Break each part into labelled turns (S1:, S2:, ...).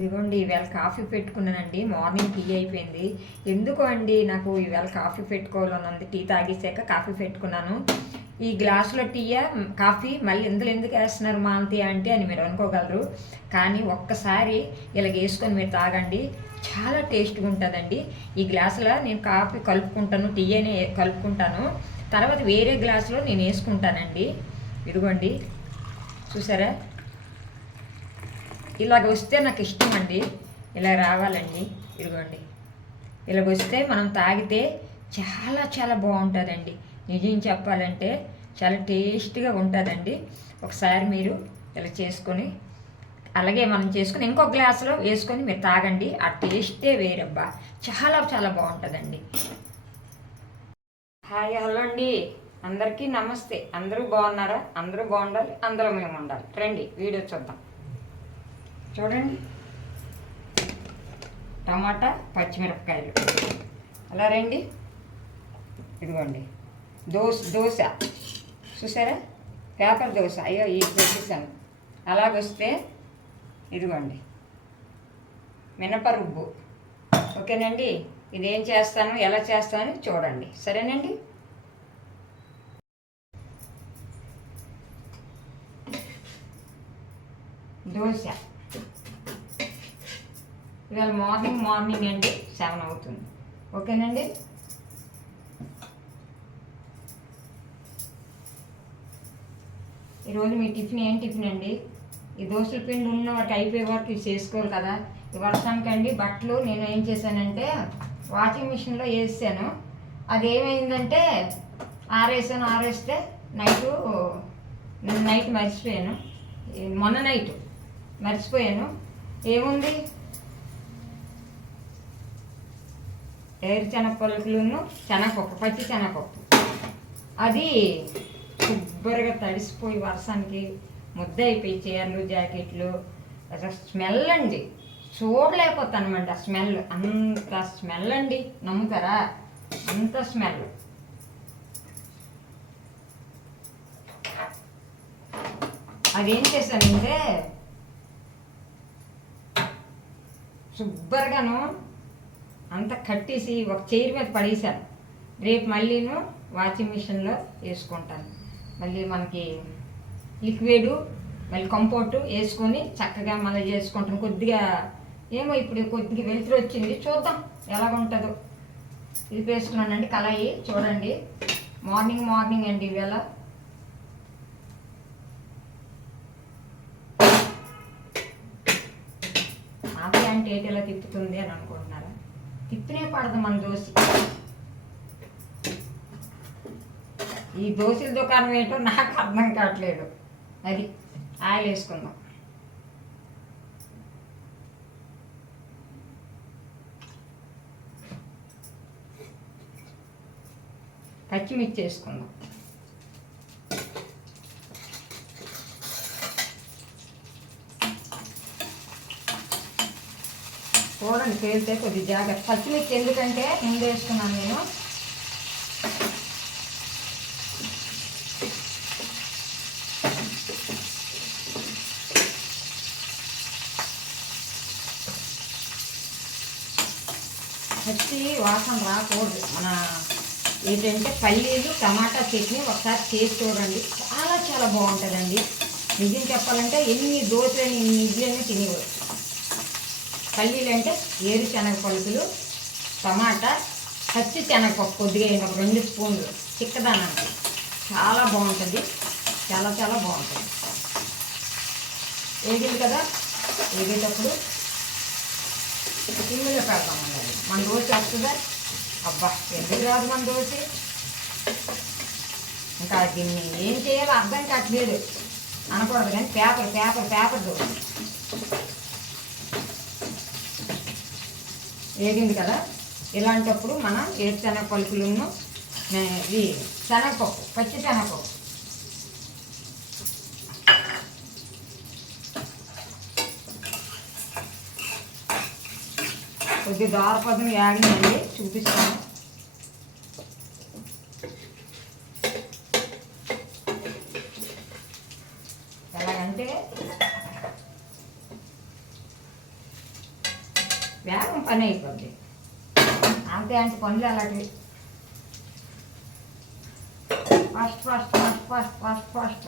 S1: ఇదిగోండి ఈవేళ కాఫీ పెట్టుకున్నానండి. మార్నింగ్ టీ అయిపోయింది. ఎందుకు అండి నాకు ఈవేళ కాఫీ పెట్టుకోవాలని ఉంది టీ తాగేసాక కాఫీ పెట్టుకున్నాను. ఈ గ్లాసులో టీయా కాఫీ? మళ్ళీ ఇందులో ఎందుకు వేస్తున్నారు మాంతి అంటే అని మీరు అనుకోగలరు. కానీ ఒక్కసారి ఇలాగ వేసుకొని మీరు తాగండి. చాలా టేస్ట్గా ఉంటుందండి. ఈ గ్లాసులో నేను కాఫీ కలుపుకుంటాను టీ అని కలుపుకుంటాను. తర్వాత వేరే గ్లాసులో నేను వేసుకుంటానండి. ఇదిగోండి. చూసారా? ఇలాగ వస్తే నాకు ఇష్టం అండి. ఇలా రావాలండి. ఇదిగోండి. ఇలాగ వస్తే మనం తాగితే చాలా చాలా బాగుంటుందండి. నిజం చెప్పాలంటే చాలా టేస్ట్గా ఉంటుందండి. ఒకసారి మీరు ఇలా చేసుకొని అలాగే మనం చేసుకుని ఇంకో గ్లాసులో వేసుకొని మీరు తాగండి. ఆ టేస్టే వేరబ్బా. చాలా చాలా బాగుంటుందండి. హాయ్ హలో అండి. అందరికీ నమస్తే. అందరూ బాగున్నారా? అందరూ బాగుండాలి. అందరూ మేము ఉండాలి. రండి వీడియో చూద్దాం. చూడండి. టమాటా పచ్చిమిరపకాయలు. అలా రండి. ఇదిగోండి. దోశ దోశ. చూసారా? పేపర్ దోశ. అయ్యో ఈ పెట్టేసాను అలాగొస్తే ఇదిగోండి. మినపరుబ్బు. ఓకేనండి? ఇదేం చేస్తాను? ఎలా చేస్తాను చూడండి. సరేనండి? దోశ. ఇవాళ మార్నింగ్ మార్నింగ్ అండి సెవెన్ అవుతుంది. ఓకేనండి? ఈరోజు మీ టిఫిన్ ఏం టిఫిన్ అండి? ఈ దోశల పిండి ఉన్న వాటి అయిపోయే వరకు ఇది చేసుకోవాలి కదా. ఈ వర్షానికి అండి బట్టలు నేను ఏం చేశానంటే వాషింగ్ మిషన్లో వేసాను అది ఏమైందంటే ఆరేసాను ఆరేస్తే నైటు నైట్ మర్చిపోయాను. మొన్న నైట్ మర్చిపోయాను. ఏముంది? ఏరు పలుకులను శనగపప్పు పచ్చి శనగపప్పు అది శుభ్రంగా తడిసిపోయి వర్షానికి ముద్ద అయిపోయి చీరలు జాకెట్లు స్మెల్ అండి. చూడలేకపోతానమండి ఆ స్మెల్. అంత స్మెల్ అండి. నమ్ముతారా అంత స్మెల్. అదేం చేశానంటే శుభ్రంగాను అంత కట్టేసి ఒక చైర్ మీద పడేసాను రేపు మళ్ళీను వాషింగ్ మిషన్లో వేసుకుంటాను. మళ్ళీ మనకి లిక్విడ్ మళ్ళీ కంపోర్టు వేసుకొని చక్కగా మళ్ళీ చేసుకుంటాను కొద్దిగా ఏమో ఇప్పుడు కొద్దిగా వెలుతురు వచ్చింది. చూద్దాం ఎలా ఉంటుందో. ఇది వేసుకున్నానండి కళాయి. చూడండి. మార్నింగ్ మార్నింగ్ అండి ఇవాళ. ఆపే అంటే ఏంటి ఇలా తిప్పుతుంది అని అనుకోండి. తిప్పినే పడదు మన దోశ. ఈ దోశల దుకాణం ఏంటో నాకు అర్థం కావట్లేదు. అది ఆయిల్ వేసుకుందాం. పచ్చిమిర్చి వేసుకుందాం. చూడండి పేలితే కొద్ది జాగ్రత్త. పచ్చిమిర్చి ఎందుకంటే ముందు వేసుకున్నాను నేను. వచ్చి వాసన రాకూడదు. మన ఏంటంటే పల్లీలు టమాటా చట్నీ ఒకసారి చేసి చూడండి. చాలా చాలా బాగుంటుందండి. నిజం చెప్పాలంటే ఎన్ని దోశలని ఎన్ని ఇడ్లీని తినేవారు. పల్లీలు అంటే ఏడు శనగ పలుకులు టమాటా పచ్చి శనగపప్పు కొద్దిగా అయిన ఒక రెండు స్పూన్లు చిక్కదానం. చాలా బాగుంటుంది. చాలా చాలా బాగుంటుంది. వేగింది కదా? వేగేటప్పుడు సిమ్లో పెడతాం ఉండాలి మన దోశ వస్తుందా? అబ్బా ఎందుకు రాదు మన దోశ? ఇంకా దీన్ని ఏం చేయాలో అర్థం కావట్లేదు. అనకూడదు కానీ పేపర్ పేపర్ పేపర్ దోశ వేగింది కదా? ఇలాంటప్పుడు మనం ఏరుశనగ పలుకులను ఇది శనగపప్పు పచ్చి శనగపప్పు. కొద్ది దారపదం యాగిందండి చూపిస్తాను. ఇలాంటి పనులు అలాగే fast first first first fast first.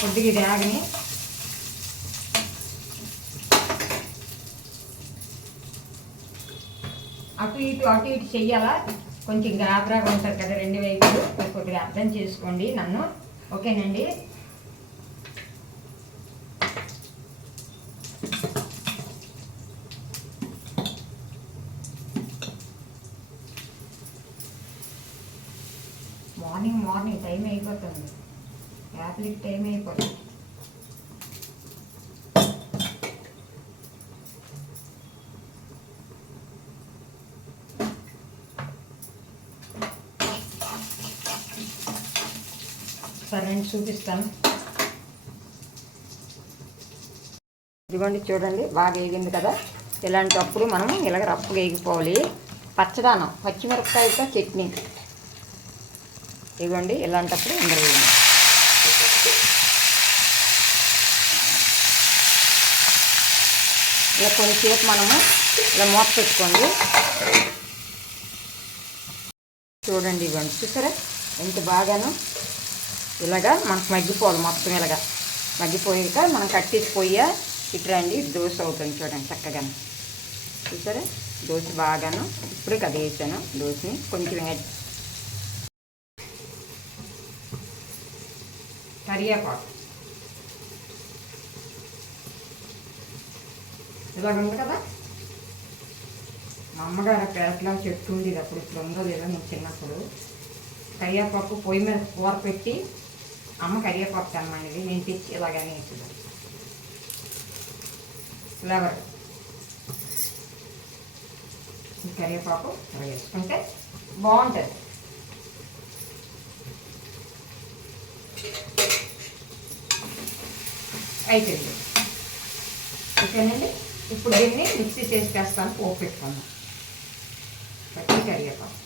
S1: కొద్దిగా ఇది ఆగని. అటు ఇటు అటు ఇటు చెయ్యాలా? కొంచెం గాబరాగా ఉంటుంది కదా రెండు వైపులు. కొద్దిగా అర్థం చేసుకోండి నన్ను. ఓకేనండి? మార్నింగ్ టైం అయిపోతుంది. యాప్లిక్ టైం అయిపోతుంది. సరే అండి చూపిస్తాను. ఇదిగోండి చూడండి బాగా వేగింది కదా. ఇలాంటప్పుడు మనం ఇలాగ రప్పుగా వేగిపోవాలి. పచ్చదానం పచ్చిమిరపకాయతో చట్నీ. ఇవ్వండి ఇలాంటప్పుడు ఇందులో వేయండి. ఇలా కొంచెంసేపు మనము ఇలా మూత పెట్టుకోండి. చూడండి ఇవ్వండి చూసారా? ఎంత బాగాను. ఇలాగా మనకు మగ్గిపోవాలి మొత్తం ఇలాగా. మగ్గిపోయాక మనం కట్టేసి పోయా ఇటు రండి దోశ అవుతుంది చూడండి చక్కగా చూసారా? దోశ బాగాను. ఇప్పుడే కదా వేసాను దోశని. కొంచెం కరివేపాకు. ఇలాగ ఉంది కదా? మా అమ్మగారు పేటలో చెట్టు ఉండేది అప్పుడు ఇప్పుడు ఉందో లేదో నేను చిన్నప్పుడు. కరివేపాకు పొయ్యి మీద కూర పెట్టి అమ్మ కరివేపాకు తెమ్మనేది నేను తెచ్చి ఇలాగనే వేసేదాన్ని ఫ్లేవర్. ఈ కరివేపాకు ఇలా వేసుకుంటే బాగుంటుంది. అయిపోయింది. ఓకేనండి? ఇప్పుడు దీన్ని మిక్సీ చేసి తెస్తాను పోపు పెట్టుకుందాం. పచ్చి కరివేపాకు.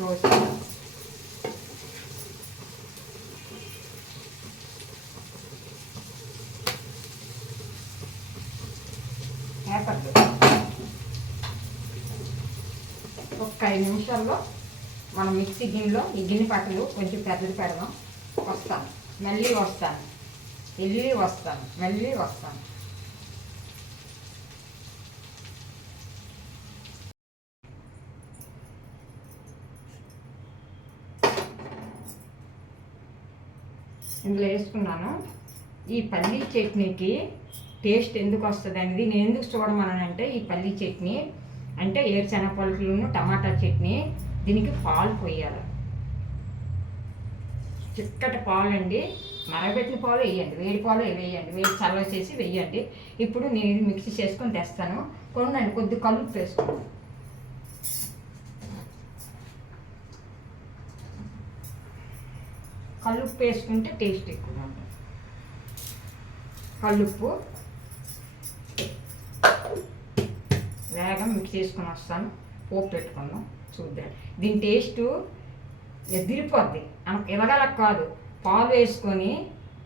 S1: దోశ. ఒక ఐదు నిమిషాల్లో మనం మిక్సీ గిన్నెలో ఈ గిన్నె పక్కలు కొంచెం పెద్దది పెడదాం. వస్తాను మళ్ళీ వస్తాను వెళ్ళి వస్తాను మళ్ళీ వస్తాను ఇందులో వేసుకున్నాను. ఈ పల్లీ చట్నీకి టేస్ట్ ఎందుకు వస్తుంది అనేది నేను ఎందుకు చూడమన్నానంటే ఈ పల్లీ చట్నీ అంటే ఏరుశనగ పలుకులను టమాటా చట్నీ దీనికి పాలు పోయాలి. చిక్కటి పాలండి. మరగబెట్టిన పాలు వేయండి. వేడి పాలు వేయండి. వేడి చల్ల చేసి వేయండి. ఇప్పుడు నేను మిక్సీ చేసుకొని తెస్తాను. కొనండి కొద్ది కలుపు వేసుకోండి. కల్లుప్పు వేసుకుంటే టేస్ట్ ఎక్కువ ఉంటుంది. కల్లుప్పు వేగం మిక్స్ చేసుకొని వస్తాను. పోపు పెట్టుకుందాం. చూద్దాం. దీని టేస్ట్ ఎదిరిపోద్ది. మనకు ఎలగల కాదు. పాలు వేసుకొని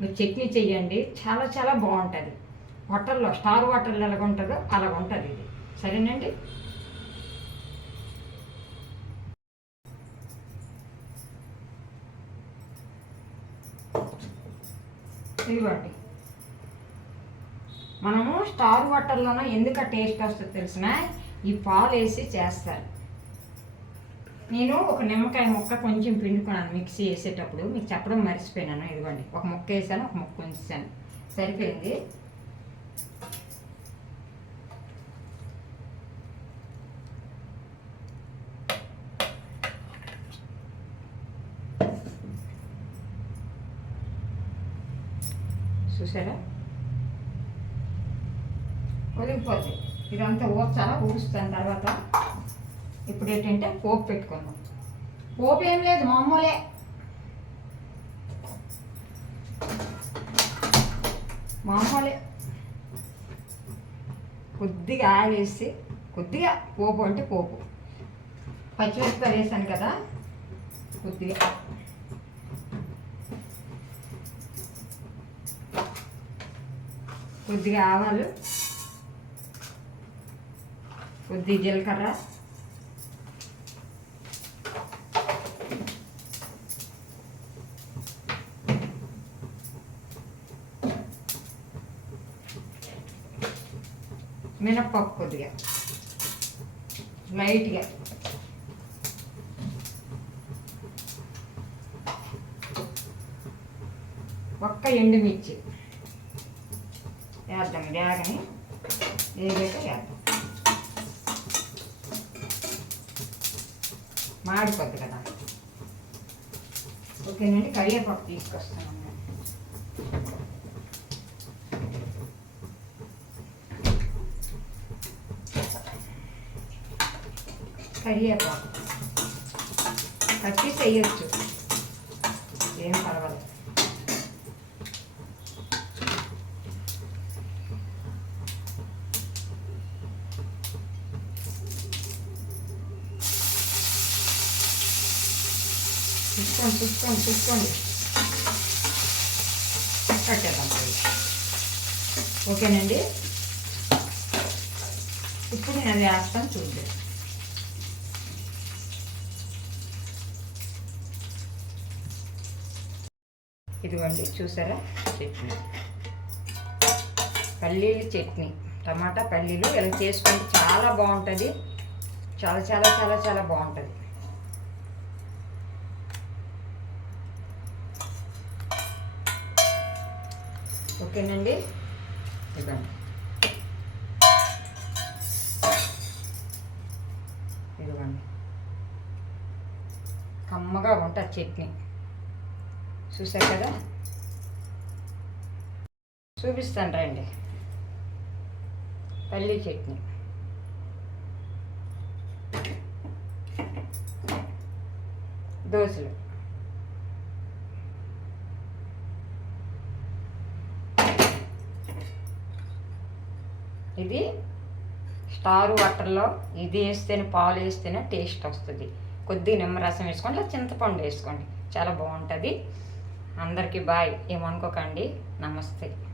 S1: మీరు చట్నీ చేయండి చాలా చాలా బాగుంటుంది. హోటల్లో స్టార్ హోటల్లో ఎలాగ ఉంటుందో అలాగ ఉంటుంది ఇది. సరేనండి? ఇదిగోండి. మనము స్టార్ వాటర్లోనో ఎందుకు టేస్ట్ వస్తుందో తెలిసిన ఈ పాలు వేసి చేస్తారు. నేను ఒక నిమ్మకాయ ముక్క కొంచెం పిండుకున్నాను మిక్సీ వేసేటప్పుడు. మీకు చెప్పడం మర్చిపోయినాను. ఇదిగోండి ఒక ముక్క వేసాను ఒక ముక్క ఉంచాను సరిపోయింది? చూసారా? ఒలిగిపోద్ది. ఇదంతా ఊర్చాలా ఊరుస్తాను తర్వాత ఇప్పుడు ఏంటంటే పోపు పెట్టుకుందాం. పోపు ఏం లేదు మామూలే. మామూలే. కొద్దిగా ఆయిల్ వేసి కొద్దిగా పోపు అంటే పోపు. పచ్చిమిరపకాయలు వేసాను కదా కొద్దిగా. కొద్దిగా ఆవాలు కొద్దిగా జీలకర్ర. మినప్పప్పు కొద్దిగా లైట్గా. ఒక్క ఎండుమిర్చి. వేద్దాం వేగని వేగాక వేద్దాం. మాడిపోద్ది కదా. ఓకేనండి కరివేపాకు తీసుకొస్తాను కరివేపాకు కట్టి చేయొచ్చు ఏం పర్వాలేదు. చూసుకోండి చూసుకోండి చూసుకోండి. కట్టేద్దాం ఓకేనండి? ఇప్పుడు నేను వేస్తాను చూద్దాం ఇదిగోండి చూసారా? చట్నీ. పల్లీలు చట్నీ. టమాటా పల్లీలు ఇలా చేసుకుంటే చాలా బాగుంటుంది. చాలా చాలా చాలా చాలా బాగుంటుంది. ఓకేనండి? ఇదిగోండి. ఇదిగోండి. కమ్మగా ఉంటుంది చట్నీ. చూసారు కదా? చూపిస్తాను రండి. పల్లీ చట్నీ. దోశలు. ఇది స్టార్ వాటర్లో ఇది వేస్తేనే పాలు వేస్తేనే టేస్ట్ వస్తుంది. కొద్దిగా నిమ్మరసం వేసుకోండి లేదా చింతపండు వేసుకోండి. చాలా బాగుంటుంది. అందరికీ బాయ్. ఏమనుకోకండి. నమస్తే.